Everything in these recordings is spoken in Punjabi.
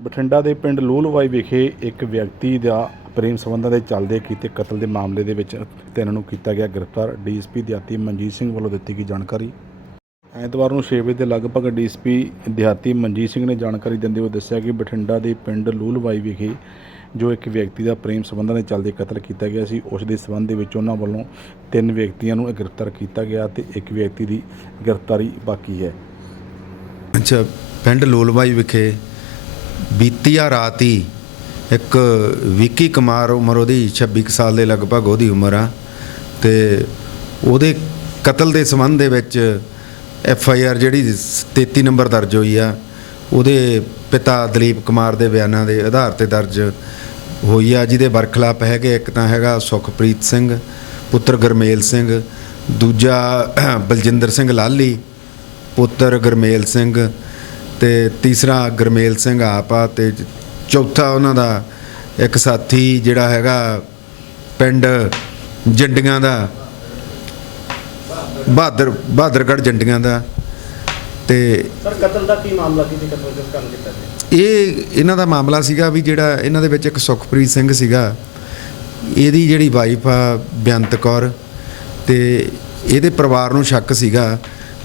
ਬਠਿੰਡਾ ਦੇ ਪਿੰਡ ਲੂਲਵਾਈ ਵਿਖੇ ਇੱਕ ਵਿਅਕਤੀ ਦਾ ਪ੍ਰੇਮ ਸੰਬੰਧਾਂ ਦੇ ਚੱਲਦੇ ਕੀਤੇ ਕਤਲ ਦੇ ਮਾਮਲੇ ਦੇ ਵਿੱਚ ਤਿੰਨ ਨੂੰ ਕੀਤਾ ਗਿਆ ਗ੍ਰਿਫਤਾਰ। ਡੀਐਸਪੀ ਦਿਹਾਤੀ ਮਨਜੀਤ ਸਿੰਘ ਵੱਲੋਂ ਦਿੱਤੀ ਗਈ ਜਾਣਕਾਰੀ। ਐਤਵਾਰ ਨੂੰ 6 ਵਜੇ ਦੇ ਲਗਭਗ ਡੀਐਸਪੀ ਦਿਹਾਤੀ ਮਨਜੀਤ ਸਿੰਘ ਨੇ ਜਾਣਕਾਰੀ ਦਿੰਦੇ ਹੋਏ ਦੱਸਿਆ ਕਿ ਬਠਿੰਡਾ ਦੇ ਪਿੰਡ ਲੂਲਵਾਈ ਵਿਖੇ ਜੋ ਇੱਕ ਵਿਅਕਤੀ ਦਾ ਪ੍ਰੇਮ ਸੰਬੰਧਾਂ ਦੇ ਚੱਲਦੇ ਕਤਲ ਕੀਤਾ ਗਿਆ ਸੀ, ਉਸ ਦੇ ਸੰਬੰਧ ਦੇ ਵਿੱਚ ਉਹਨਾਂ ਵੱਲੋਂ ਤਿੰਨ ਵਿਅਕਤੀਆਂ ਨੂੰ ਗ੍ਰਿਫਤਾਰ ਕੀਤਾ ਗਿਆ ਤੇ ਇੱਕ ਵਿਅਕਤੀ ਦੀ ਗ੍ਰਿਫਤਾਰੀ ਬਾਕੀ ਹੈ। ਅੱਛਾ, ਪਿੰਡ ਲੋਲਵਾਈ ਵਿਖੇ ਬੀਤੀਆ ਰਾਤੀ ਇੱਕ ਵਿੱਕੀ ਕੁਮਾਰ ਉਮਰ ਉਹਦੀ 26 ਕੁ ਸਾਲ ਦੇ ਲਗਭਗ ਉਹਦੀ ਉਮਰ ਆ ਤੇ ਉਹਦੇ ਕਤਲ ਦੇ ਸੰਬੰਧ ਦੇ ਵਿੱਚ ਐਫ ਆਈ ਆਰ ਜਿਹੜੀ 33 ਨੰਬਰ ਦਰਜ ਹੋਈ ਆ, ਉਹਦੇ ਪਿਤਾ ਦਲੀਪ ਕੁਮਾਰ ਦੇ ਬਿਆਨਾਂ ਦੇ ਆਧਾਰ ਤੇ ਦਰਜ ਹੋਈ ਆ, ਜਿਹਦੇ ਵਰਖਲਾਪ ਹੈਗੇ, ਇੱਕ ਤਾਂ ਹੈਗਾ ਸੁਖਪ੍ਰੀਤ ਸਿੰਘ, ਪੁੱਤਰ ਗਰਮੇਲ ਸਿੰਘ, ਦੂਜਾ ਬਲਜਿੰਦਰ ਸਿੰਘ ਲਾਲੀ, ਪੁੱਤਰ ਗਰਮੇਲ ਸਿੰਘ ਤੇ ਤੀਸਰਾ ਗਰਮੇਲ ਸਿੰਘ ਆਪ ਆ ਤੇ ਚੌਥਾ ਉਹਨਾਂ ਦਾ ਇੱਕ ਸਾਥੀ ਜਿਹੜਾ ਹੈਗਾ ਪਿੰਡ ਜੰਡੀਆਂ ਦਾ ਬਹਾਦਰ ਬਹਾਦਰਗੜ੍ਹ ਜੰਡੀਆਂ ਦਾ ਤੇ ਸਰ ਕਤਲ ਦਾ ਕੀ ਮਾਮਲਾ ਸੀ ਤੇ ਕਤਲ ਕਿਸ ਕਾਰਨ ਕੀਤਾ ਗਿਆ? ਇਹ ਇਹਨਾਂ ਦਾ ਮਾਮਲਾ ਸੀਗਾ ਵੀ ਜਿਹੜਾ ਇਹਨਾਂ ਦੇ ਵਿੱਚ ਇੱਕ ਸੁਖਪ੍ਰੀਤ ਸਿੰਘ ਸੀਗਾ ਇਹਦੀ ਜਿਹੜੀ ਵਾਈਫ ਆ ਬੇਅੰਤ ਕੌਰ ਤੇ ਇਹਦੇ ਪਰਿਵਾਰ ਨੂੰ ਸ਼ੱਕ ਸੀਗਾ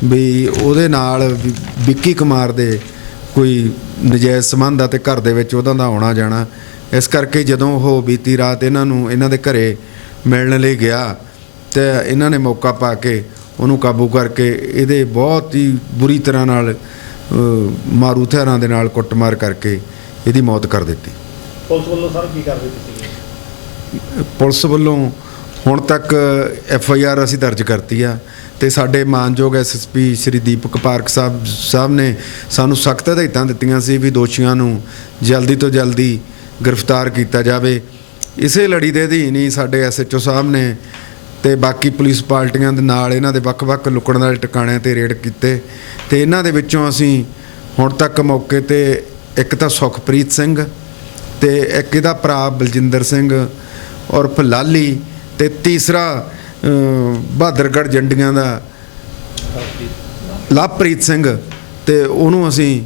ਵੀ ਉਹਦੇ ਨਾਲ ਵਿੱਕੀ ਕੁਮਾਰ ਦੇ ਕੋਈ ਨਜਾਇਜ਼ ਸੰਬੰਧ ਆ ਤੇ ਘਰ ਦੇ ਵਿੱਚ ਉਹਦਾ ਦਾ ਆਉਣਾ ਜਾਣਾ। ਇਸ ਕਰਕੇ ਜਦੋਂ ਉਹ ਬੀਤੀ ਰਾਤ ਇਹਨਾਂ ਨੂੰ ਇਹਨਾਂ ਦੇ ਘਰੇ ਮਿਲਣ ਲਈ ਗਿਆ ਤੇ ਇਹਨਾਂ ਨੇ ਮੌਕਾ ਪਾ ਕੇ ਉਹਨੂੰ ਕਾਬੂ ਕਰਕੇ ਇਹਦੇ ਬਹੁਤ ਹੀ ਬੁਰੀ ਤਰ੍ਹਾਂ ਨਾਲ ਮਾਰੂ ਹਥਿਆਰਾਂ ਦੇ ਨਾਲ ਕੁੱਟਮਾਰ ਕਰਕੇ ਇਹਦੀ ਮੌਤ ਕਰ ਦਿੱਤੀ। ਪੁਲਿਸ ਵੱਲੋਂ ਸਰ ਕੀ ਕਰਦੇ ਤੁਸੀਂ ਪੁਲਿਸ ਵੱਲੋਂ ਹੁਣ ਤੱਕ ਐਫ ਆਈ ਆਰ ਅਸੀਂ ਦਰਜ ਕਰਤੀ ਆ ਤੇ ਸਾਡੇ ਮਾਨਯੋਗ ਐਸਐਸਪੀ ਸ਼੍ਰੀ ਦੀਪਕ ਪਾਰਕ ਸਾਹਿਬ ਸਾਹਿਬ ਨੇ ਸਾਨੂੰ ਸਖਤ ਹਦਾਇਤਾਂ ਦਿੱਤੀਆਂ ਸੀ ਵੀ ਦੋਸ਼ੀਆਂ ਨੂੰ ਜਲਦੀ ਤੋਂ ਜਲਦੀ ਗ੍ਰਿਫਤਾਰ ਕੀਤਾ ਜਾਵੇ। ਇਸੇ ਲੜੀ ਦੇ ਅਧੀਨ ਹੀ ਸਾਡੇ ਐਸਐਚਓ ਸਾਹਿਬ ਨੇ ਤੇ ਬਾਕੀ ਪੁਲਿਸ ਪਾਰਟੀਆਂ ਦੇ ਨਾਲ ਇਹਨਾਂ ਦੇ ਵੱਖ-ਵੱਖ ਲੁਕਣ ਵਾਲੇ ਟਿਕਾਣਿਆਂ ਤੇ ਰੇਡ ਕੀਤੇ ਤੇ ਇਹਨਾਂ ਦੇ ਵਿੱਚੋਂ ਅਸੀਂ ਹੁਣ ਤੱਕ ਮੌਕੇ ਤੇ ਇੱਕ ਤਾਂ ਸੁਖਪ੍ਰੀਤ ਸਿੰਘ ਤੇ ਇੱਕ ਇਹਦਾ ਭਰਾ ਬਲਜਿੰਦਰ ਸਿੰਘ ਉਰਫ ਲਾਲੀ ਤੇ ਤੀਸਰਾ ਅ, ਬਹਾਦਰਗੜ੍ਹ ਜੰਡੀਆਂ ਦਾ ਲਵਪ੍ਰੀਤ ਸਿੰਘ ਤੇ ਉਹਨੂੰ ਅਸੀਂ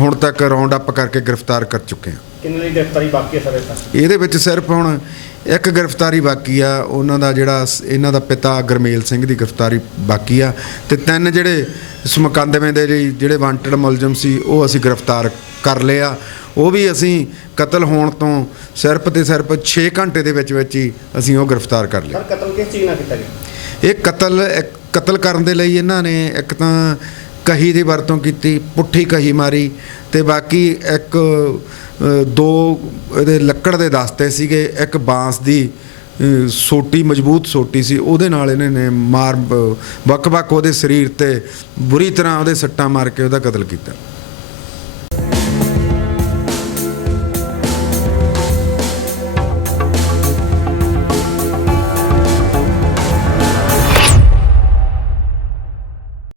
ਹੁਣ ਤੱਕ ਰਾਉਂਡ ਅਪ ਕਰਕੇ ਗ੍ਰਿਫਤਾਰ ਕਰ ਚੁੱਕੇ ਹਾਂ। ਕਿੰਨੇ ਦੀ ਗ੍ਰਿਫਤਾਰੀ ਬਾਕੀ ਹੈ ਸਰ ਇਹਦੇ ਵਿੱਚ ਸਿਰਫ ਹੁਣ ਇੱਕ ਗ੍ਰਿਫਤਾਰੀ ਬਾਕੀ ਆ ਉਹਨਾਂ ਦਾ ਜਿਹੜਾ ਇਹਨਾਂ ਦਾ ਪਿਤਾ ਗਰਮੇਲ ਸਿੰਘ ਦੀ ਗ੍ਰਿਫਤਾਰੀ ਬਾਕੀ ਆ ਤੇ ਤਿੰਨ ਜਿਹੜੇ ਇਸ ਮੁਕੱਦਮੇ ਦੇ ਲਈ ਜਿਹੜੇ ਵਾਂਟਡ ਮੁਲਜ਼ਮ ਸੀ ਉਹ ਅਸੀਂ ਗ੍ਰਿਫਤਾਰ ਕਰ ਲਿਆ। ਉਹ ਵੀ ਅਸੀਂ ਕਤਲ ਹੋਣ ਤੋਂ ਸਿਰਫ ਤੇ ਸਿਰਫ 6 ਘੰਟੇ ਦੇ ਵਿੱਚ ਵਿੱਚ ਹੀ ਅਸੀਂ ਉਹ ਗ੍ਰਿਫਤਾਰ ਕਰ ਲਿਆ। ਸਰ ਕਤਲ ਕਿਸ ਚੀਜ਼ ਨਾਲ ਕੀਤਾ ਗਿਆ? ਇਹ ਕਤਲ ਇੱਕ- ਕਤਲ ਕਰਨ ਦੇ ਲਈ ਇਹਨਾਂ ਨੇ ਇੱਕ ਤਾਂ ਕਹੀ ਦੀ ਵਰਤੋਂ ਕੀਤੀ, ਪੁੱਠੀ ਕਹੀ ਮਾਰੀ ਤੇ ਬਾਕੀ ਇੱਕ ਦੋ ਇਹਦੇ ਲੱਕੜ ਦੇ ਦਸਤੇ ਸੀਗੇ, ਇੱਕ ਬਾਂਸ ਦੀ ਸੋਟੀ, ਮਜ਼ਬੂਤ ਸੋਟੀ ਸੀ, ਉਹਦੇ ਨਾਲ ਇਹਨਾਂ ਨੇ ਮਾਰ ਵੱਖ-ਵੱਖ ਉਹਦੇ ਸਰੀਰ ਤੇ ਬੁਰੀ ਤਰ੍ਹਾਂ ਉਹਦੇ ਸੱਟਾਂ ਮਾਰ ਕੇ ਉਹਦਾ ਕਤਲ ਕੀਤਾ।